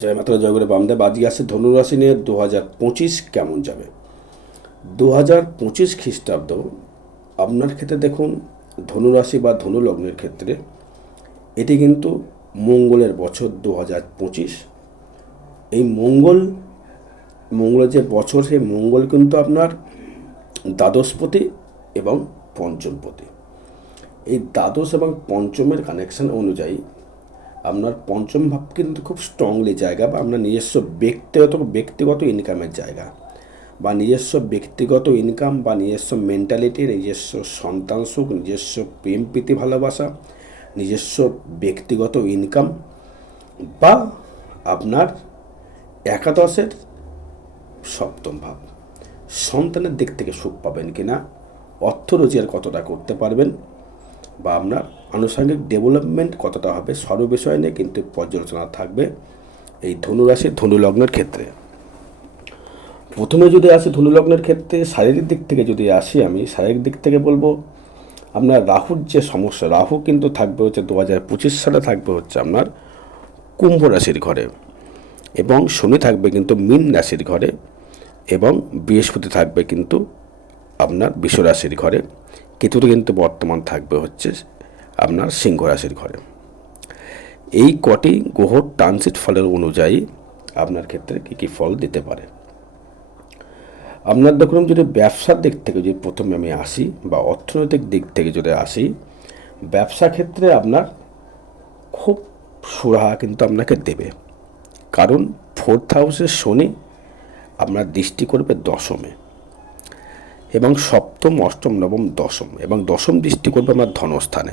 জয় মাতারা জয় করে বামদেব, আজকে আসছে ধনুরাশি নিয়ে দু হাজার পঁচিশ কেমন যাবে? দু হাজার পঁচিশ খ্রিস্টাব্দ, আপনার ক্ষেত্রে দেখুন, ধনুরাশি বা ধনু লগ্নের ক্ষেত্রে এটি কিন্তু মঙ্গলের বছর দু হাজার পঁচিশ। এই মঙ্গল, মঙ্গলের যে বছর, সেই মঙ্গল কিন্তু আপনার দ্বাদশপতি এবং পঞ্চমপতি। এই দ্বাদশ এবং পঞ্চমের কানেকশন অনুযায়ী আপনার পঞ্চম ভাব কিন্তু খুব স্ট্রংলি জায়গা বা আপনার নিজস্ব ব্যক্তিগত ব্যক্তিগত ইনকামের জায়গা। বা নিজস্ব ব্যক্তিগত ইনকাম বা নিজস্ব মেন্টালিটি নিজস্ব সন্তান সুখ, নিজস্ব প্রেম, প্রীতি, ভালোবাসা, নিজস্ব ব্যক্তিগত ইনকাম বা আপনার একাদশের সপ্তম ভাব। সন্তানের দিক থেকে সুখ পাবেন কিনা, অর্থ রোজগার কতটা করতে পারবেন বা আপনার আনুষঙ্গিক ডেভেলপমেন্ট কতটা হবে সর্ব বিষয় নিয়ে কিন্তু পর্যালোচনা থাকবে এই ধনুরাশির ধনুলগ্নের ক্ষেত্রে। প্রথমে যদি আসি ধনুলগ্নের ক্ষেত্রে, শারীরিক দিক থেকে যদি আসি আমি, শারীরিক দিক থেকে বলব, আপনার রাহুর যে সমস্যা, রাহু কিন্তু থাকবে হচ্ছে দু হাজার পঁচিশ সালে থাকবে হচ্ছে আপনার কুম্ভ রাশির ঘরে এবং শনি থাকবে কিন্তু মীন রাশির ঘরে এবং বৃহস্পতি থাকবে কিন্তু আপনার বিশ্ব রাশির ঘরে। কেতুটা কিন্তু বর্তমান থাকবে হচ্ছে আপনার সিংহ রাশির ঘরে। এই কটি গ্রহ ট্রানজিট ফলের অনুযায়ী আপনার ক্ষেত্রে কী কী ফল দিতে পারে? আপনার দেখুন, যদি ব্যবসার দিক থেকে যদি প্রথমে আমি আসি বা অর্থনৈতিক দিক থেকে যদি আসি, ব্যবসা ক্ষেত্রে আপনার খুব সুরাহা কিন্তু আপনাকে দেবে। কারণ ফোর্থ হাউসের শনি আপনার দৃষ্টি করবে দশমে এবং সপ্তম, অষ্টম, নবম, দশম এবং দশম দৃষ্টি করবে আমার ধনস্থানে।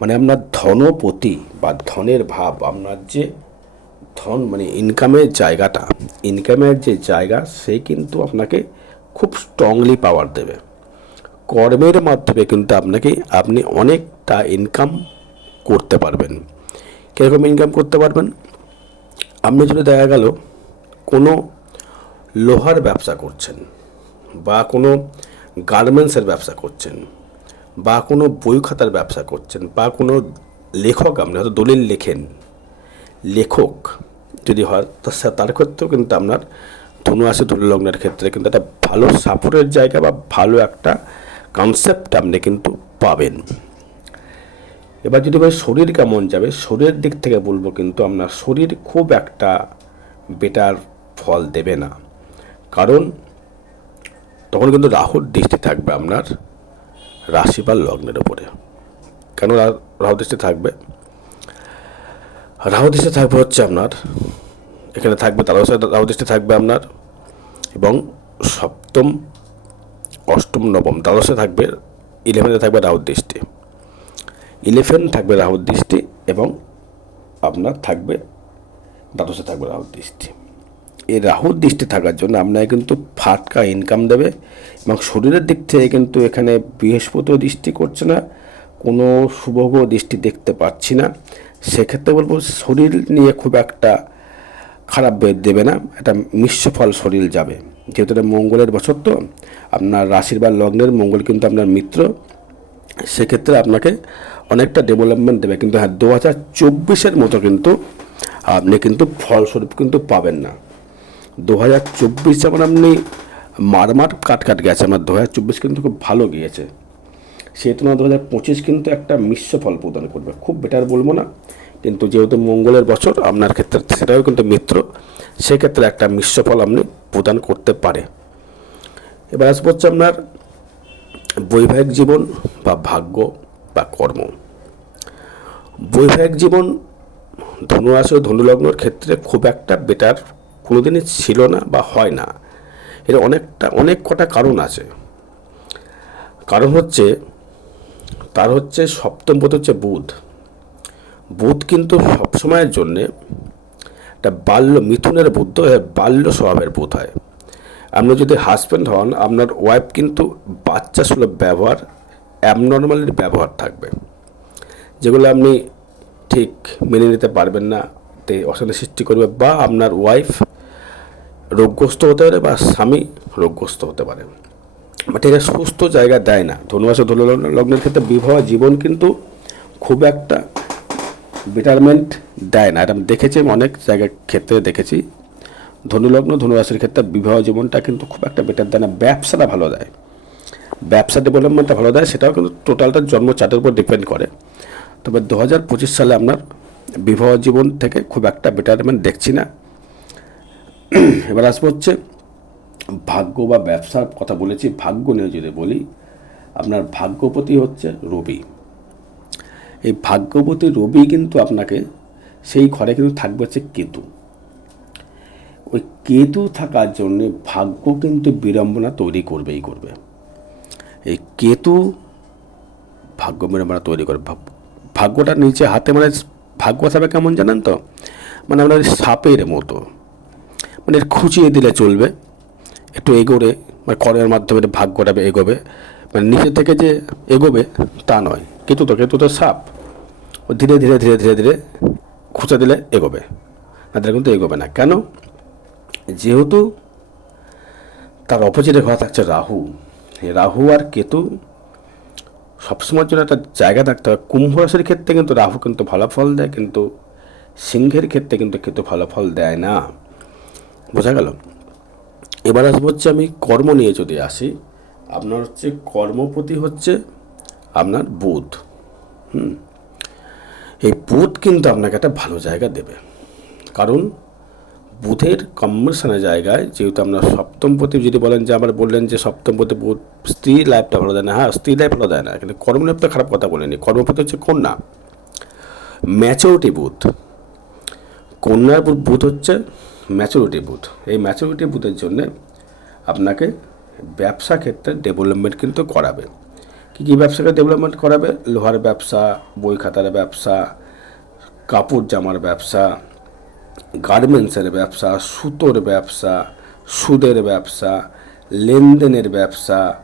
মানে আপনার ধনপতি বা ধনের ভাব, আপনার যে ধন মানে ইনকামের জায়গাটা ইনকামের যে জায়গা, সে কিন্তু আপনাকে খুব স্ট্রংলি পাওয়ার দেবে। কর্মের মাধ্যমে কিন্তু আপনাকে, আপনি অনেকটা ইনকাম করতে পারবেন। কীরকম ইনকাম করতে পারবেন? আপনি যদি দেখা গেল কোনো লোহার ব্যবসা করছেন বা কোনো গার্মেন্টসের ব্যবসা করছেন বা কোনো বই খাতার ব্যবসা করছেন বা কোনো লেখক আপনি হয়তো দলিল লেখেন, লেখক যদি হয় তার ক্ষেত্রেও কিন্তু আপনার ধনু আসে ধনু লগ্নের ক্ষেত্রে কিন্তু একটা ভালো সাপোর্টের জায়গা বা ভালো একটা কনসেপ্ট আপনি কিন্তু পাবেন। এবার যদি বলি শরীর কেমন যাবে, শরীরের দিক থেকে বলব কিন্তু আপনার শরীর খুব একটা বেটার ফল দেবে না। কারণ তখন কিন্তু রাহুর দৃষ্টি থাকবে আপনার রাশি বা লগ্নের উপরে। কেন রাহু দৃষ্টি থাকবে। রাহু দৃষ্টি থাকবে হচ্ছে আপনার, এখানে থাকবে তার রাহু দৃষ্টি থাকবে আপনার, এবং সপ্তম, অষ্টম, নবম দ্বাদশে থাকবে ইলেভেনে থাকবে রাহুর দৃষ্টি। ইলেভেন থাকবে রাহুর দৃষ্টি এবং আপনার থাকবে, দ্বাদশে থাকবে রাহুর দৃষ্টি। এই রাহুর দৃষ্টি থাকার জন্য আপনাকে কিন্তু ফাটকা ইনকাম দেবে এবং শরীরের দিক থেকে কিন্তু এখানে বৃহস্পতিও দৃষ্টি করছে না, কোনো শুভগ দৃষ্টি দেখতে পাচ্ছি না। সেক্ষেত্রে বলব শরীর নিয়ে খুব একটা খারাপ দেবে না একটা মিশ্র ফল শরীর যাবে। যেহেতু এটা মঙ্গলের বছর তো, আপনার রাশির বা লগ্নের মঙ্গল কিন্তু আপনার মিত্র, সেক্ষেত্রে আপনাকে অনেকটা ডেভেলপমেন্ট দেবে। কিন্তু হ্যাঁ দু হাজার চব্বিশের মতো কিন্তু আপনি কিন্তু ফলস্বরূপ কিন্তু পাবেন না। দু হাজার চব্বিশ যেমন আপনি মারমার কাট কাট গেছে আমার দু হাজার চব্বিশ কিন্তু খুব ভালো গিয়েছে। সেই তুলনায় দু হাজার পঁচিশ কিন্তু একটা মিশ্র ফল প্রদান করবে। খুব বেটার বলব না, কিন্তু যেহেতু মঙ্গলের বছর, আপনার ক্ষেত্রে সেটাও কিন্তু মিত্র, সেক্ষেত্রে একটা মিশ্র ফল আপনি প্রদান করতে পারে। এবার আসব হচ্ছে আপনার বৈবাহিক জীবন বা ভাগ্য বা কর্ম। বৈবাহিক জীবন ধনু ও ধনুলগ্নর ক্ষেত্রে খুব একটা বেটার কোনোদিনই ছিল না বা হয় না। এর অনেকটা, অনেক কটা কারণ আছে। কারণ হচ্ছে, তার হচ্ছে সপ্তম পদ হচ্ছে বুধ। বুধ কিন্তু সবসময়ের জন্যে একটা বাল্য মিথুনের বুদ্ধ এ বাল্য স্বভাবের বুধ হয়। আপনি যদি হাজব্যান্ড হন, আপনার ওয়াইফ কিন্তু বাচ্চা সুলভ ব্যবহার অ্যাবনর্মালির ব্যবহার থাকবে। যেগুলো আপনি ঠিক মেনে নিতে পারবেন না, তে অশান্তি সৃষ্টি করবে বা আপনার ওয়াইফ রোগগ্রস্ত হতে পারে বা স্বামী রোগগ্রস্ত হতে পারে। বাট এটা সুস্থ জায়গা দেয় না। ধনুবাসে ধনু লগ্নের ক্ষেত্রে বিবাহ জীবন কিন্তু খুব একটা বেটারমেন্ট দেয় না। এটা আমি দেখেছি, আমি অনেক জায়গার ক্ষেত্রে দেখেছি ধনুলগ্ন ধনুরাশির ক্ষেত্রে বিবাহ জীবনটা কিন্তু খুব একটা বেটার দেয় না। ব্যবসাটা ভালো দেয়। ব্যবসা ডেভেলপমেন্টটা ভালো দেয়, সেটাও কিন্তু টোটালটা জন্ম চার্টের উপর ডিপেন্ড করে। তবে দু হাজার পঁচিশ সালে আপনার বিবাহ জীবন থেকে খুব একটা বেটারমেন্ট দেখছি না। এবার আসব হচ্ছে ভাগ্য বা ব্যবসার কথা বলেছি, ভাগ্য নিয়ে যদি বলি, আপনার ভাগ্যপতি হচ্ছে রবি। এই ভাগ্যপতি রবি কিন্তু আপনাকে সেই ঘরে কিন্তু থাকবে হচ্ছে কেতু। ওই কেতু থাকার জন্য ভাগ্য কিন্তু বিড়ম্বনা তৈরি করবেই করবে। এই কেতু ভাগ্য বিড়ম্বনা তৈরি করে ভাব- ভাগ্যটা নিচে হাতে মানে ভাগ্য থাকবে কেমন জানেন তো? মানে আপনার সাপের মতো। মানে খুঁচিয়ে দিলে চলবে। একটু এগোরে মানে কর্মের মাধ্যমে ভাগ ভাগ্যটা এগোবে। মানে নিচে থেকে যে এগোবে, তা নয়। কেতু তো কেতু তো সাপ। ও ধীরে ধীরে ধীরে ধীরে ধীরে খুঁচে দিলে এগোবে। না দিলে কিন্তু এগোবে না। কেন? যেহেতু তার অপোজিটে ঘর থাকছে রাহু। রাহু আর কেতু সবসময়ের জন্য একটা জায়গা থাকতে হবে। কুম্ভ রাশির ক্ষেত্রে কিন্তু রাহু কিন্তু ভালো ফল দেয়, কিন্তু সিংহের ক্ষেত্রে কিন্তু কেতু ভালো ফল দেয় না। বোঝা গেল? এবার আসব হচ্ছে আমি কর্ম নিয়ে যদি আসি, আপনার হচ্ছে কর্মপতি হচ্ছে আপনার বুধ। হুম? এই বুধ কিন্তু আপনাকে একটা ভালো জায়গা দেবে। কারণ বুধের কম্বিনেশনের জায়গায় যেহেতু আপনার সপ্তমপতি যদি বলেন যে আমার বললেন যে সপ্তম সপ্তমপতি বুধ স্ত্রী লাইফটা ভালো দেয় না হ্যাঁ স্ত্রী লাইফ ভালো দেয় না, কিন্তু কর্ম লাইফটা খারাপ কথা বলেনি। কর্মপতি হচ্ছে কন্যা। ম্যাচুরিটি বুধ। কন্যার বুধ হচ্ছে ম্যাচুরিটি বুথ এই ম্যাচুরিটি বুথের জন্য আপনাকে ব্যবসা ক্ষেত্রে ডেভেলপমেন্ট কিন্তু করাবে। কী কী ব্যবসাকে ডেভেলপমেন্ট করাবে? লোহার ব্যবসা, বই খাতার ব্যবসা, কাপড় জামার ব্যবসা গার্মেন্টসের ব্যবসা, সুতোর ব্যবসা, সুদের ব্যবসা, লেনদেনের ব্যবসা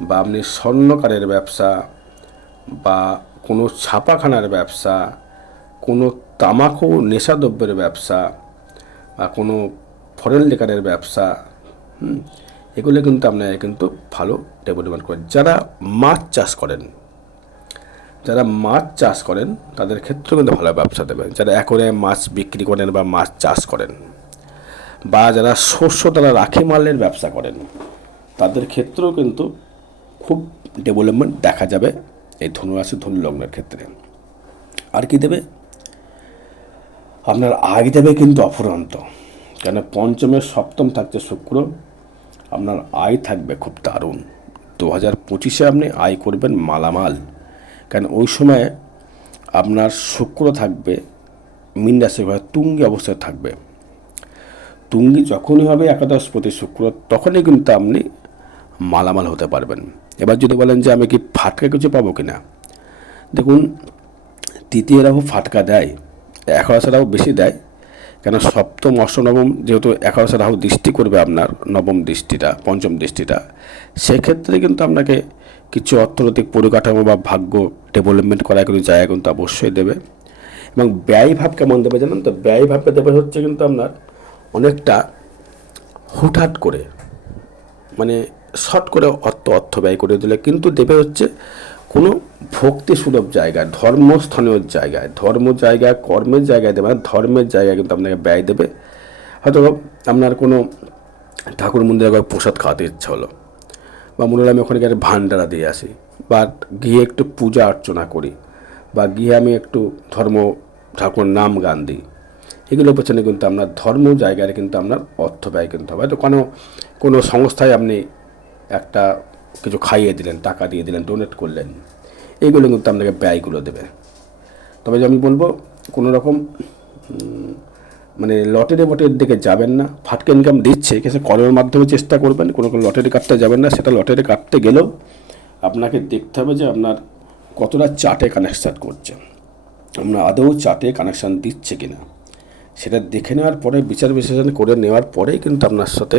বা আপনি স্বর্ণকারের ব্যবসা বা কোনো ছাপাখানার ব্যবসা, কোনো তামাকু নেশাদ্রব্যের ব্যবসা বা কোনো ফরেন লেকারের ব্যবসা এগুলো কিন্তু আপনারা কিন্তু ভালো ডেভেলপমেন্ট করেন যারা মাছ চাষ করেন, যারা মাছ চাষ করেন, তাদের ক্ষেত্রেও কিন্তু ভালো ব্যবসা দেবেন যারা একরে মাছ বিক্রি করেন বা মাছ চাষ করেন, বা যারা শস্য তারা রাখি মালের ব্যবসা করেন, তাদের ক্ষেত্রেও কিন্তু খুব ডেভেলপমেন্ট দেখা যাবে এই ধনুরাশি ধনু লগ্নের ক্ষেত্রে। আর কি দেবে? আপনার আয় দেবে কিন্তু অফুরন্ত। কেন পঞ্চমের সপ্তম থাকছে শুক্র, আপনার আয় থাকবে খুব দারুণ। দু হাজার পঁচিশে আপনি আয় করবেন মালামাল। কারণ ওই সময় আপনার শুক্র থাকবে, মীন রাশি ঘরে তুঙ্গি অবস্থায় থাকবে। তুঙ্গি যখনই হবে একাদশ প্রতি শুক্র, তখনই কিন্তু আপনি মালামাল হতে পারবেন। এবার যদি বলেন যে আমি কি ফাটকা কিছু পাবো কিনা? দেখুন, তৃতীয় রাহু ফাটকা দেয়। একাদশ রাহু বেশি দেয়। কেন সপ্তম, অষ্টম, নবম যেহেতু একাদশ রাহু দৃষ্টি করবে আপনার, নবম দৃষ্টিটা, পঞ্চম দৃষ্টিটা, সেক্ষেত্রে কিন্তু আপনাকে কিছু অর্থনৈতিক পরিকাঠামো বা ভাগ্য ডেভেলপমেন্ট করার কিন্তু জায়গা কিন্তু অবশ্যই দেবে। এবং ব্যয়ভাব কেমন দেবে জানেন তো? ব্যয় ভাবটা দেবে হচ্ছে কিন্তু আপনার অনেকটা হুটহাট করে মানে শর্ট করে অর্থ অর্থ ব্যয় করে দিলে কিন্তু দেবে হচ্ছে কোনো ভক্তি সুলভ জায়গায় ধর্মস্থানীয় জায়গায় ধর্ম জায়গায় কর্মের জায়গায় দেবে ধর্মের জায়গায় কিন্তু আপনাকে ব্যয় দেবে। হয়তো আপনার কোনো ঠাকুর মন্দিরে একবার প্রসাদ খাওয়াতে ইচ্ছা হলো, বা মনে হলো আমি ওখানে গিয়ে ভান্ডারা দিয়ে আসি, বা গিয়ে একটু পূজা অর্চনা করি, বা গিয়ে আমি একটু ধর্ম ঠাকুর নাম গান দিই এগুলোর পেছনে কিন্তু আপনার ধর্ম জায়গায় কিন্তু আপনার অর্থ ব্যয় কিন্তু হবে। হয়তো কোনো কোনো সংস্থায় আপনি একটা কিছু খাইয়ে দিলেন, টাকা দিয়ে দিলেন ডোনেট করলেন। এইগুলো কিন্তু আপনাকে ব্যয়গুলো দেবে। তবে আমি বলব, কোনো রকম মানে লটারি বটের দিকে যাবেন না। ফাটকে ইনকাম দিচ্ছে, কিন্তু কলের মাধ্যমে চেষ্টা করবেন, কোনো কোনো লটারি কাটতে যাবেন না। সেটা লটারি কাটতে গেলেও আপনাকে দেখতে হবে যে আপনার কতটা চার্টে কানেকশান করছে। আপনার আদৌ চার্টে কানেকশান দিচ্ছে কিনা। সেটা দেখে নেওয়ার পরে বিচার বিশ্লেষণ করে নেওয়ার পরেই কিন্তু আপনার সাথে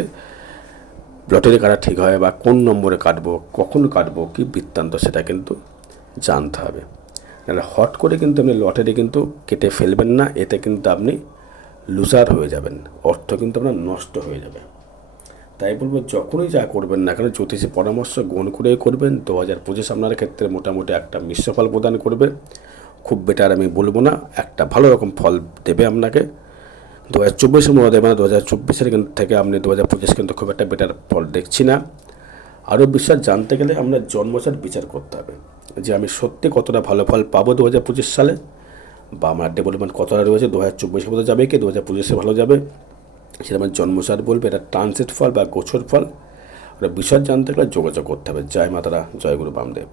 লটারি কাটা ঠিক হয় বা কোন নম্বরে কাটবো, কখন কাটবো, কি বৃত্তান্ত সেটা কিন্তু জানতে হবে। হট করে কিন্তু আপনি লটারি কিন্তু কেটে ফেলবেন না, এতে কিন্তু আপনি লুজার হয়ে যাবেন, অর্থ কিন্তু আপনার নষ্ট হয়ে যাবে। তাই বলব, যখনই যা করবেন না কেন, জ্যোতিষী পরামর্শ গ্রহণ করেই করবেন। দু হাজার পঁচিশ আপনার ক্ষেত্রে মোটামুটি একটা মিশ্র ফল প্রদান করবে। খুব বেটার আমি বলব না, একটা ভালো রকম ফল দেবে আপনাকে। দু হাজার চব্বিশের মধ্যে দেবে না দু হাজার চব্বিশের থেকে আপনি দু হাজার পঁচিশ কিন্তু খুব একটা বেটার ফল দেখছি না। আরও বিশ্বাস জানতে গেলে আমরা জন্মসার বিচার করতে হবে যে আমি সত্যি কতটা ভালো ফল পাবো দু হাজার পঁচিশ সালে বা আমার ডেভেলপমেন্ট কতটা রয়েছে, দু হাজার চব্বিশের মধ্যে যাবে কি, দু হাজার পঁচিশে ভালো যাবে? সেটা আমার জন্মসার বলবে, এটা ট্রানজিট ফল বা গোছর ফল। ওটা বিষয় জানতে গেলে যোগাযোগ করতে হবে। জয় মাতারা, জয় গুরু বামদেব।